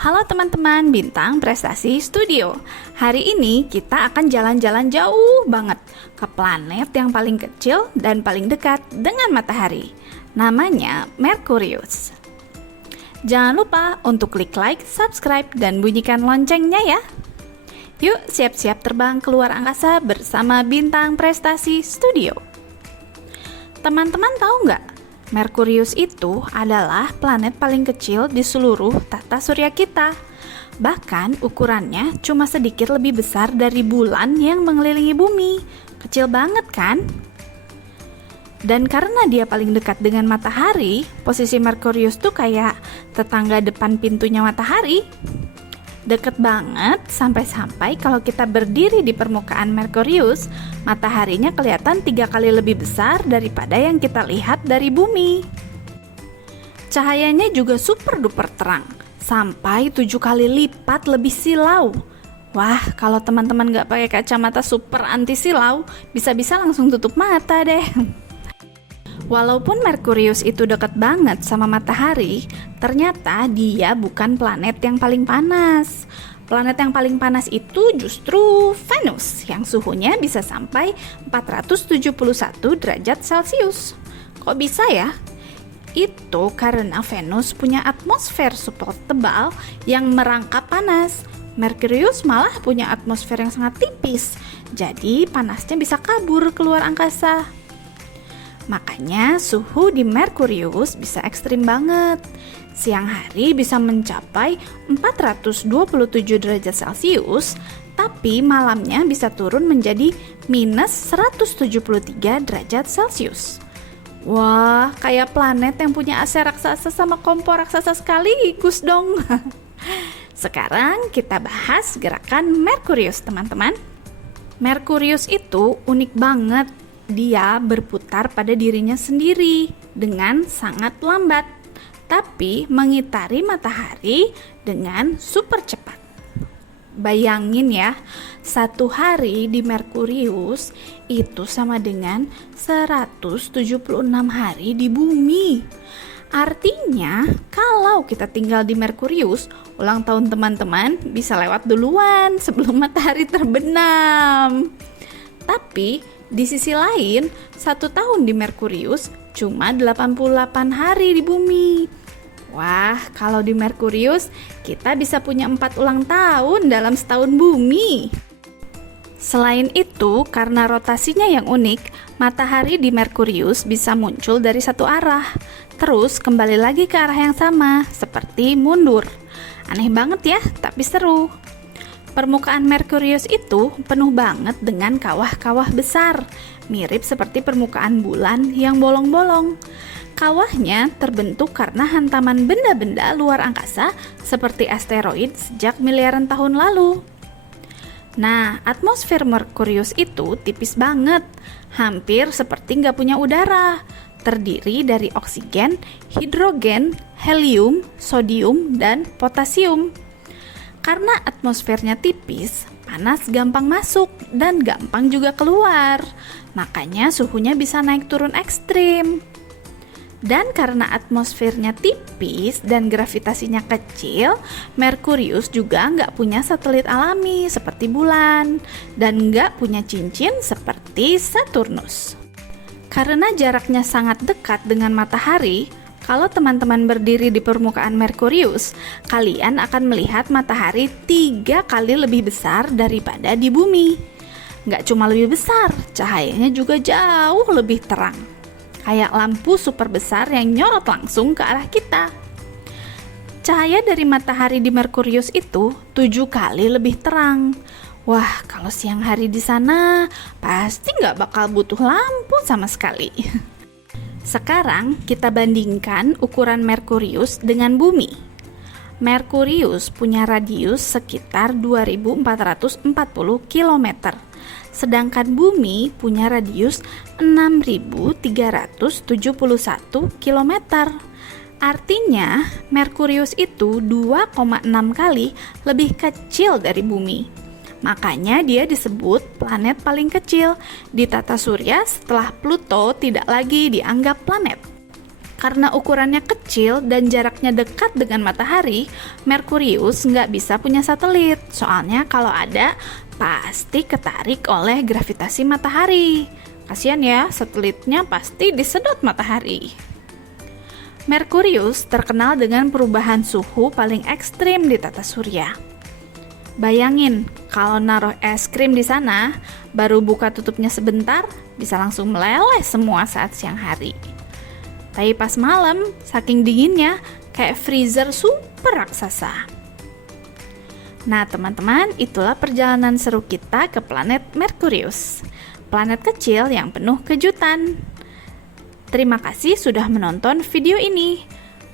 Halo teman-teman Bintang Prestasi Studio. Hari ini kita akan jalan-jalan jauh banget ke planet yang paling kecil dan paling dekat dengan matahari. Namanya Merkurius. Jangan lupa untuk klik like, subscribe, dan bunyikan loncengnya ya. Yuk siap-siap terbang keluar angkasa bersama Bintang Prestasi Studio. Teman-teman tahu nggak? Merkurius itu adalah planet paling kecil di seluruh tata surya kita. Bahkan ukurannya cuma sedikit lebih besar dari bulan yang mengelilingi bumi. Kecil banget kan? Dan karena dia paling dekat dengan matahari, posisi Merkurius tuh kayak tetangga depan pintunya matahari. Deket banget sampai-sampai kalau kita berdiri di permukaan Merkurius, mataharinya kelihatan 3 kali lebih besar daripada yang kita lihat dari bumi. Cahayanya juga super duper terang, sampai 7 kali lipat lebih silau. Wah, kalau teman-teman gak pakai kacamata super anti silau, bisa-bisa langsung tutup mata deh. Walaupun Merkurius itu dekat banget sama matahari, ternyata dia bukan planet yang paling panas. Planet yang paling panas itu justru Venus, yang suhunya bisa sampai 471 derajat Celcius. Kok bisa ya? Itu karena Venus punya atmosfer super tebal yang merangkap panas. Merkurius malah punya atmosfer yang sangat tipis, jadi panasnya bisa kabur keluar angkasa. Makanya suhu di Merkurius bisa ekstrim banget. Siang hari bisa mencapai 427 derajat Celcius, tapi malamnya bisa turun menjadi minus 173 derajat Celcius. Wah, kayak planet yang punya AC raksasa sama kompor raksasa sekaligus dong. Sekarang kita bahas gerakan Merkurius, teman-teman. Merkurius itu unik banget. Dia berputar pada dirinya sendiri dengan sangat lambat, tapi mengitari matahari dengan super cepat. Bayangin ya, 1 hari di Merkurius itu sama dengan 176 hari di bumi. Artinya, kalau kita tinggal di Merkurius, ulang tahun teman-teman bisa lewat duluan sebelum matahari terbenam. Tapi di sisi lain, 1 tahun di Merkurius cuma 88 hari di bumi. Wah, kalau di Merkurius kita bisa punya 4 ulang tahun dalam setahun bumi. Selain itu, karena rotasinya yang unik, matahari di Merkurius bisa muncul dari satu arah, terus kembali lagi ke arah yang sama, seperti mundur. Aneh banget ya, tapi seru. Permukaan Merkurius itu penuh banget dengan kawah-kawah besar, mirip seperti permukaan bulan yang bolong-bolong. Kawahnya terbentuk karena hantaman benda-benda luar angkasa seperti asteroid sejak miliaran tahun lalu. Nah, atmosfer Merkurius itu tipis banget, hampir seperti nggak punya udara. Terdiri dari oksigen, hidrogen, helium, sodium, dan potasium. Karena atmosfernya tipis, panas gampang masuk dan gampang juga keluar. Makanya suhunya bisa naik turun ekstrim. Dan karena atmosfernya tipis dan gravitasinya kecil, Merkurius juga nggak punya satelit alami seperti bulan dan nggak punya cincin seperti Saturnus. Karena jaraknya sangat dekat dengan matahari, kalau teman-teman berdiri di permukaan Merkurius, kalian akan melihat matahari 3 kali lebih besar daripada di bumi. Nggak cuma lebih besar, cahayanya juga jauh lebih terang. Kayak lampu super besar yang nyorot langsung ke arah kita. Cahaya dari matahari di Merkurius itu 7 kali lebih terang. Wah, kalau siang hari di sana, pasti nggak bakal butuh lampu sama sekali. Sekarang kita bandingkan ukuran Merkurius dengan bumi. Merkurius punya radius sekitar 2440 km, sedangkan bumi punya radius 6371 km. Artinya, Merkurius itu 2,6 kali lebih kecil dari bumi. Makanya dia disebut planet paling kecil di tata surya setelah Pluto tidak lagi dianggap planet. Karena ukurannya kecil dan jaraknya dekat dengan matahari, Merkurius nggak bisa punya satelit. Soalnya kalau ada, pasti ketarik oleh gravitasi matahari. Kasian ya, satelitnya pasti disedot matahari. Merkurius terkenal dengan perubahan suhu paling ekstrim di tata surya. Bayangin, kalau naruh es krim di sana, baru buka tutupnya sebentar, bisa langsung meleleh semua saat siang hari. Tapi pas malam, saking dinginnya, kayak freezer super raksasa. Nah teman-teman, itulah perjalanan seru kita ke planet Merkurius. Planet kecil yang penuh kejutan. Terima kasih sudah menonton video ini.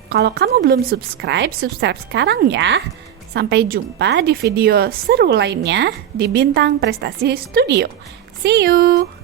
Kalau kamu belum subscribe sekarang ya. Sampai jumpa di video seru lainnya di Bintang Prestasi Studio. See you!